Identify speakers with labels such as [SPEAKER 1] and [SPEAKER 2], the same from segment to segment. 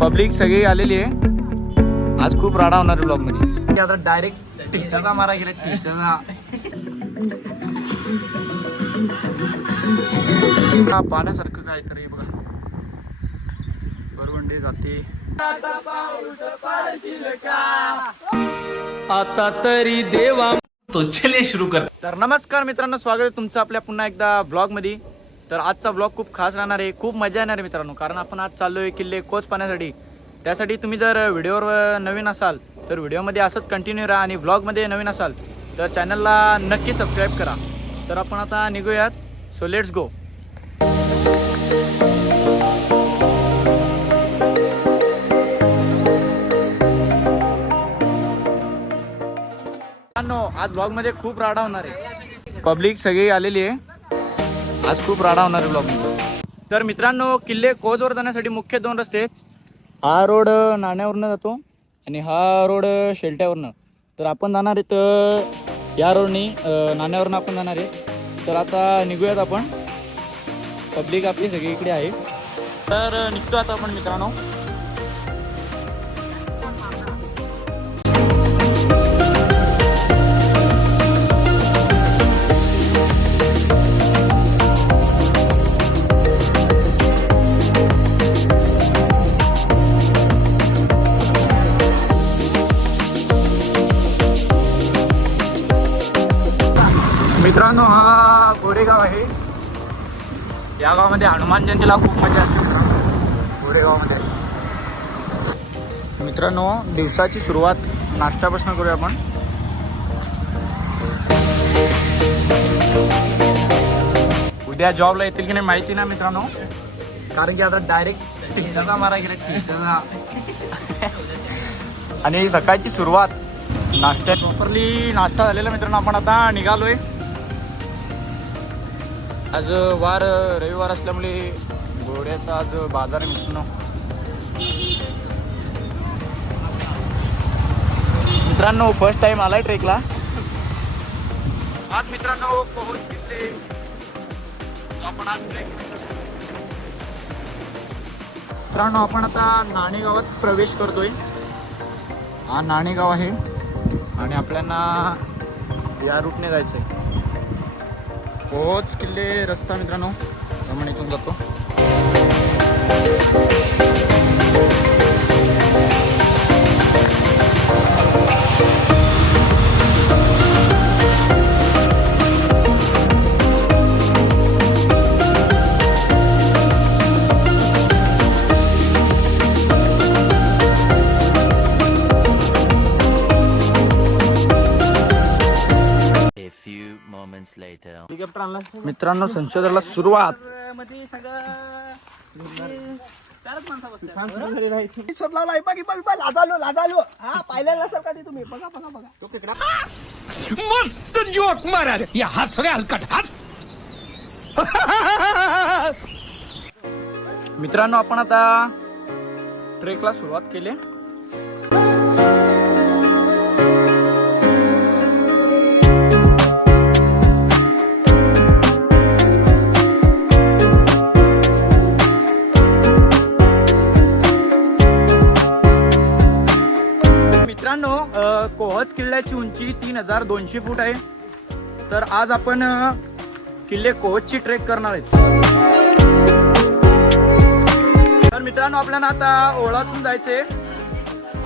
[SPEAKER 1] Public सगळी आलेली आहे. आज खूप राडा होणार आहे ब्लॉगमध्ये. आता डायरेक्ट टीचरला मारा गेला टीचरला पाण्यासारखं काय तर हे बघा. बरवंडी जाते. आता तरी देवा
[SPEAKER 2] तो चलिए शुरू कर
[SPEAKER 1] तर नमस्कार मित्रांनो स्वागत आहे तुमचं आपल्या पुन्हा एकदा ब्लॉगमध्ये तर आजचा ब्लॉग खूप खास राहणार आहे. खूप मजा येणार आहे मित्रांनो कारण आपण आज चाललो आहे किल्ले कोच पाण्यासाठी त्यासाठी तुम्ही जर व्हिडिओवर नवीन असाल तर व्हिडिओमध्ये असंच कंटिन्यू राहा आणि ब्लॉगमध्ये नवीन असाल तर चॅनलला नक्की सबस्क्राईब करा. तर आपण आता निघूयात. सो लेट्स गो आज ब्लॉगमध्ये खूप राडा होणार आहे. पब्लिक सगळी आलेली आहे. आज खूप राडा होणार आहे ब्लॉग तर मित्रांनो किल्ले कोजवर जाण्यासाठी मुख्य दोन रस्ते आहेत. हा रोड नाण्यावरनं जातो आणि हा रोड शेलट्यावरनं. तर आपण जाणार आहेत या रोडनी नाण्यावरनं आपण जाणार आहे तर आता निघूयात आपण. पब्लिक आपली सगळी इकडे आहे. तर निघतो आता आपण मित्रांनो. या हनुमान जयंतीला खूप मजा असते. मित्रांनो गोरेगावमध्ये मित्रांनो दिवसाची सुरुवात नाश्त्यापासून करूया आपण. उद्या जॉबला येतील की नाही माहिती ना मित्रांनो. कारण की आता डायरेक्ट टीचरला मारा गेला टीचरला आणि सकाळची सुरुवात नाश्त्यात प्रॉपरली नाश्ता झालेला मित्रांनो आपण आता निघालोय. आज वार रविवार असल्यामुळे घोड्याचा आज बाजार आहे मित्रांनो. मित्रांनो फर्स्ट टाइम आलाय ट्रेकला आज मित्रांनो पोहोचले आपण आज ट्रेक मित्रांनो आपण आता नाणे गावात प्रवेश करतोय. हा नाणे गाव आहे. आणि आपल्याला या रूटने जायचं आहे कोच किल्ले रस्ता मित्रांनो त्यामुळे इथून जातो. मित्रांनो संशोधनाला सुरुवात.
[SPEAKER 3] शोध लावलाय बघ बघ बघ लाजालो लाजालो हा कधी तुम्ही बघा बघा बघा
[SPEAKER 2] मस्त जोक मारा रे या हस रे हलकट हस
[SPEAKER 1] मित्रांनो आपण आता ट्रेकला सुरुवात केली. कोहज किल्ल्याची उंची तीन हजार दोनशे फूट आहे. तर आज आपण किल्ले कोहजची ट्रेक करणार आहेत. तर मित्रांनो आपल्याला आता ओळातून जायचंय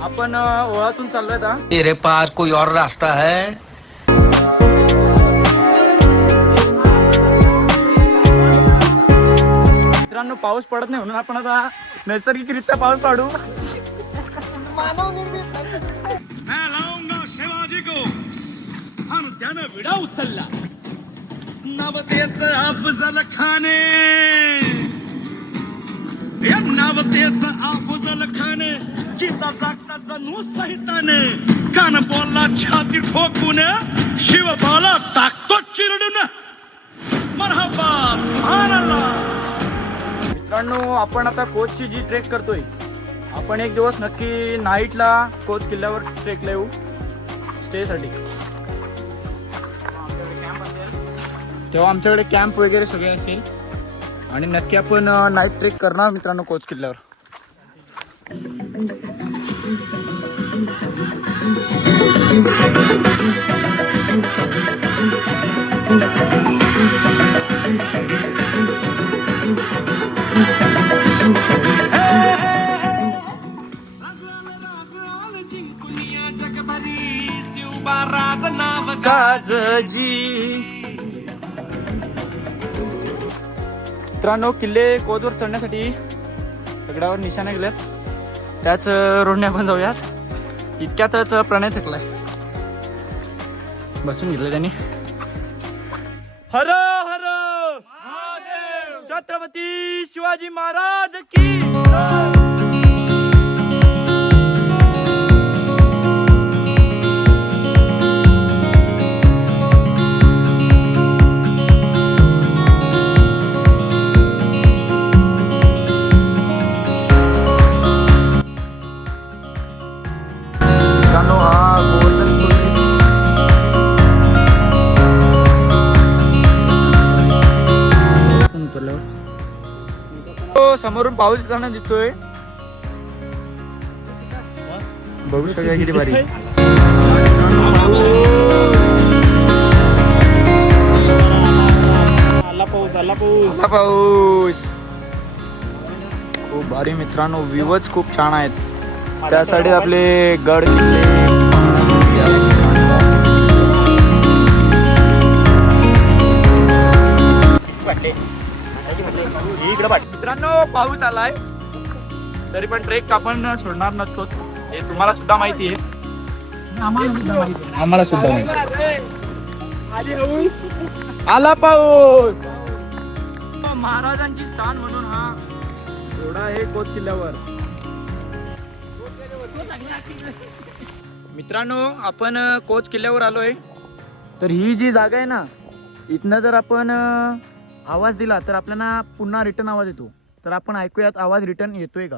[SPEAKER 1] आपण ओळातून चाललोय आता.
[SPEAKER 4] तेरे पास कोई और रास्ता है?
[SPEAKER 1] मित्रांनो पाऊस पडत नाही म्हणून आपण आता नैसर्गिकरित्या पाऊस पाडू.
[SPEAKER 3] मानव
[SPEAKER 2] विडा उचलला. नवतेच अफजल खाने. नवतेच अफजल खाने. चिता जागता जणू सहिताने. कान बोलला छाती ठोकून. शिव बोला टाकतो चिरडून. मरहबा सुभानअल्लाह
[SPEAKER 1] मित्रांनो आपण आता कोचची जी ट्रेक करतोय आपण एक दिवस नक्की नाईटला कोच किल्ल्यावर ट्रेकला येऊ स्टेसाठी तेव्हा आमच्याकडे कॅम्प वगैरे सगळे असेल आणि नक्की आपण नाईट ट्रेक करणार मित्रांनो कोच किल्ल्यावर मित्रांनो किल्ले कोदवर चढण्यासाठी दगडावर निशाणा गेल्यात त्याच रोडने आपण जाऊयात. इतक्यातच प्रणय थकलाय. बसून घेतलं त्यांनी. हर हर! छत्रपती शिवाजी महाराज की पाऊस येताना दिसतोय. बघू शकता किती भारी.
[SPEAKER 5] आला पाऊस आला पाऊस.
[SPEAKER 1] आला पाऊस. खूप भारी मित्रांनो व्ह्यूच खूप छान आहेत. त्यासाठी आपले गड मित्रांनो पाऊस आलाय. तरी पण ट्रेक आपण सोडणार नसतो हे तुम्हाला सुद्धा माहिती आहे. आम्हाला सुद्धा माहिती. आला पाऊस. महाराजांची शान म्हणून हा घोडा आहे कोच किल्ल्यावर. मित्रांनो आपण कोच किल्ल्यावर आलोय. तर ही जी जागा आहे ना इथनं जर आपण आवाज दिला तर आपल्याला पुन्हा रिटर्न आवाज येतो. तर आपण ऐकूयात आवाज रिटर्न येतोय का?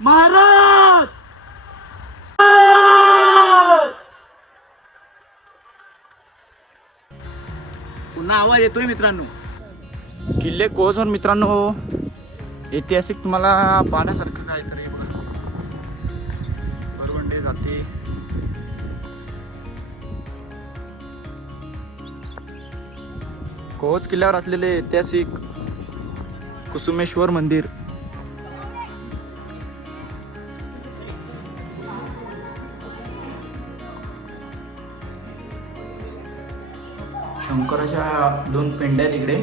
[SPEAKER 1] महाराज! पुन्हा आवाज येतोय मित्रांनो. किल्ले कोचवर मित्रांनो ऐतिहासिक तुम्हाला पाहण्यासारखं काय तर आहे बघा. परवंडे जाते. कोच किल्ल्यावर असलेले ऐतिहासिक कुसुमेश्वर मंदिर. शंकराच्या दोन पेंड्या तिकडे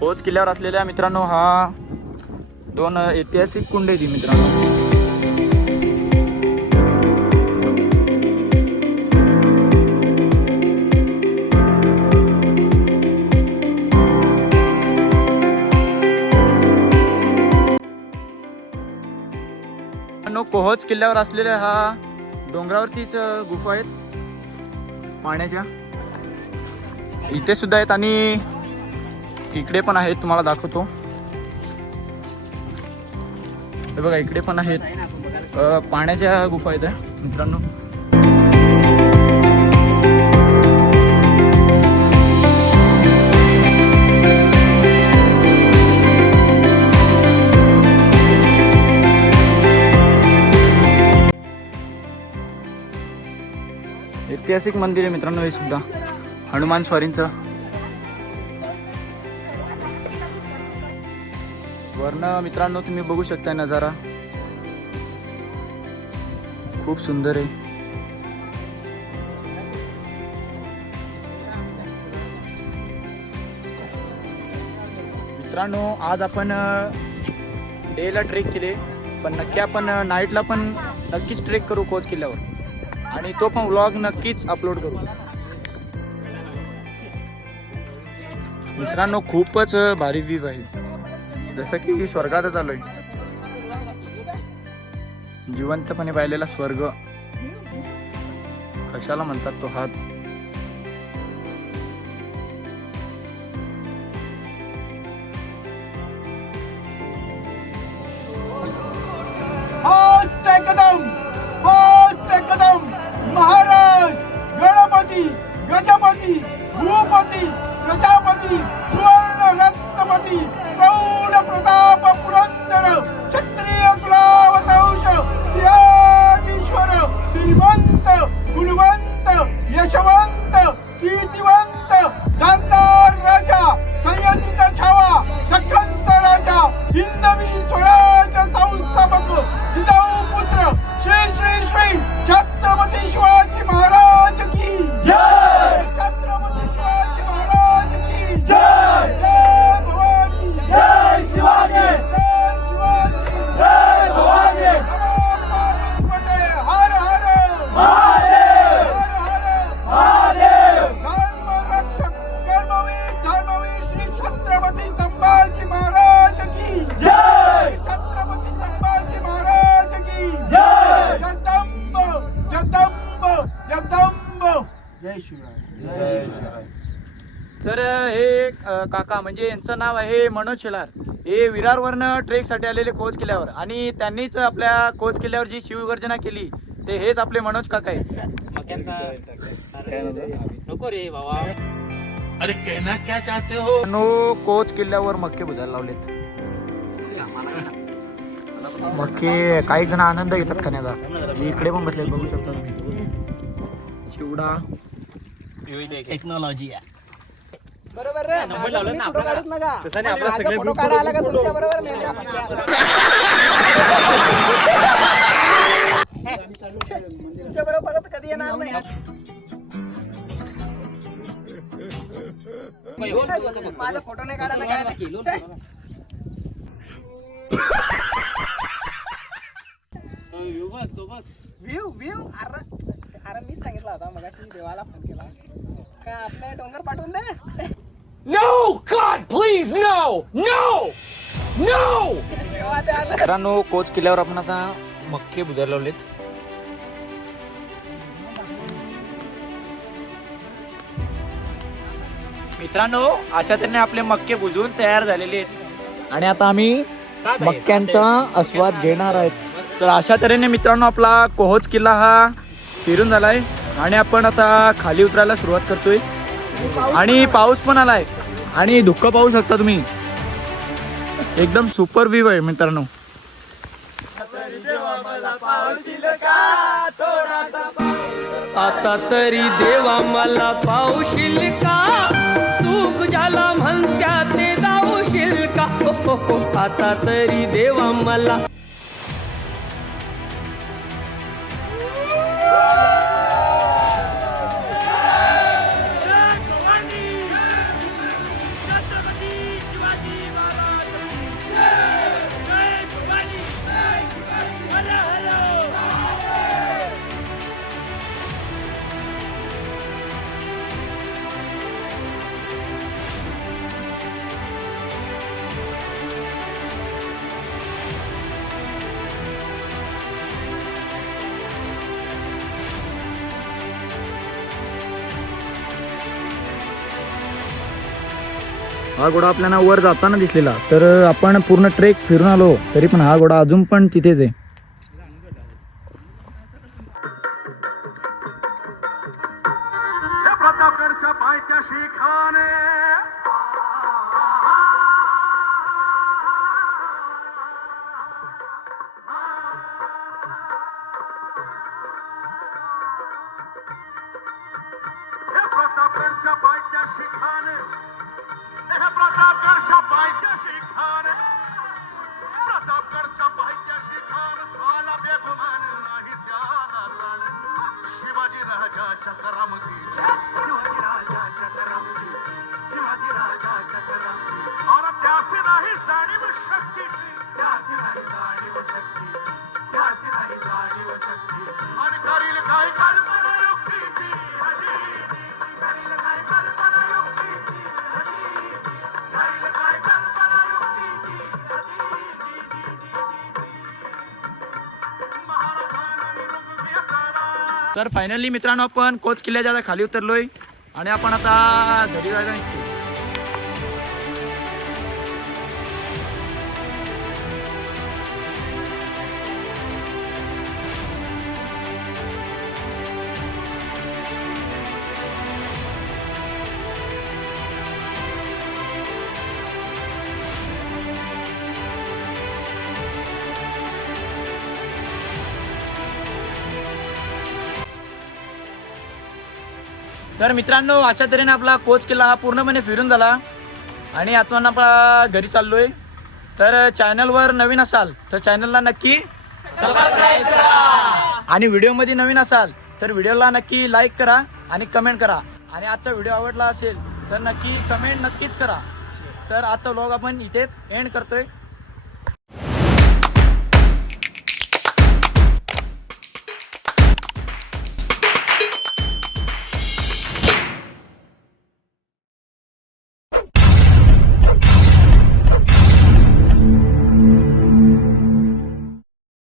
[SPEAKER 1] कोच किल्ल्यावर असलेल्या मित्रांनो हा दोन ऐतिहासिक कुंड आहे ती मित्रांनो. पोहोच किल्ल्यावर असलेल्या हा डोंगरावरतीच गुफा आहेत. पाण्याच्या. इथे सुद्धा आहेत आणि इकडे पण आहेत तुम्हाला दाखवतो. हे बघा इकडे पण आहेत. पाण्याच्या गुफा आहेत मित्रांनो. ऐतिहासिक मंदिर आहे मित्रांनो हे सुद्धा. हनुमान स्वारींचं. वर्ण मित्रांनो तुम्ही बघू शकता नजारा. खूप सुंदर आहे. मित्रांनो आज आपण डेला ट्रेक केले पण नक्की आपण नाईटला पण नक्कीच ट्रेक करू कोच किल्ल्यावर. आणि तो पण व्लॉग नक्कीच अपलोड करू. मित्रांनो खूपच भारी व्ह्यू आहे. जसं की स्वर्गातच आलोय. जिवंतपणे पाहिलेला स्वर्ग. कशाला म्हणतात तो हाच? तर हे काका म्हणजे यांचं नाव आहे मनोज शेलार. हे विरारवरनं ट्रेकसाठी आलेले कोच किल्ल्यावर. आणि त्यांनीच आपल्या कोच किल्ल्यावर जी शिवगर्जना केली ते हेच आपले मनोज काका आहेत.
[SPEAKER 2] अरे कहना क्या चाहते हो?
[SPEAKER 1] नो कोच किल्ल्यावर मक्के बुजायला लावलेत. मक्के काही जण आनंद घेतात खाण्याचा. इकडे पण बसले बघू शकता तुम्ही. चिवडा.
[SPEAKER 4] टेक्नॉलॉजी आहे.
[SPEAKER 3] बरोबर रे. माझा तुम्ही फोटो काढूच नका माझा फोटो काढा आला का तुमच्या बरोबर मेमरा पण घ्या. तुमच्या बरोबर परत कधी येणार नाही. माझा फोटो नाही काढायला काय नाही. छे. व्ह्यू व्ह्यू अरे सांगितलं होता मगाशी देवाला फोन केला. का आपल्या डोंगर पाठवून दे?
[SPEAKER 2] No! God, please, no! No! No!
[SPEAKER 3] तेव्हा ते आलं.
[SPEAKER 1] मित्रांनो कोच किल्ल्यावर आपण आता मक्के बुजायला लावलेत. मित्रांनो अशा त्यांनी आपले मक्के बुजून तयार झालेले आहेत. आणि आता आम्ही मक्क्यांचा आस्वाद घेणार आहेत. तर अशा तऱ्हेने मित्रांनो आपला कोहोज किल्ला हा फिरून झालाय. आणि आपण आता खाली उतरायला सुरुवात करतोय. आणि पाऊस पण आलाय. आणि धुक्क पाहू शकता तुम्ही. एकदम सुपर व्ह्यू आहे मित्रांनो.
[SPEAKER 5] आता तरी देवा मला पावशील का? सुख झाला म्हणत्या ते जाऊशील का? हो, हो, हो. आता तरी देवा मला
[SPEAKER 1] हा घोडा आपल्याला वर जाताना दिसलेला. तर आपण पूर्ण ट्रेक फिरून आलो तरी पण हा घोडा अजून पण तिथेच आहे.
[SPEAKER 2] प्रतापगडच्या प्रतापगडच्या पायथ्याशी खाने प्रतापगडच्या पायथ्याशी खान आला बेगुमान नाही त्याला चाल शिवाजी राजा करामतीची शिवाजी राजा करामतीची शिवाजी राजाच्या करामतीची और त्यास नाही
[SPEAKER 1] तर फायनली मित्रांनो आपण कोच किल्ल्याच्या आता खाली उतरलोय. आणि आपण आता घरी जायला तर मित्रांनो अशा तऱ्हेने आपला कोच किल्ला हा पूर्णपणे फिरून झाला. आणि आता आपला घरी चाललोय. तर चॅनलवर नवीन असाल तर चॅनलला नक्की आणि व्हिडिओमध्ये नवीन असाल तर व्हिडिओला नक्की लाईक करा आणि कमेंट करा. आणि आजचा व्हिडिओ आवडला असेल तर नक्की कमेंट नक्कीच करा. तर आजचा व्लॉग आपण इथेच एंड करतोय.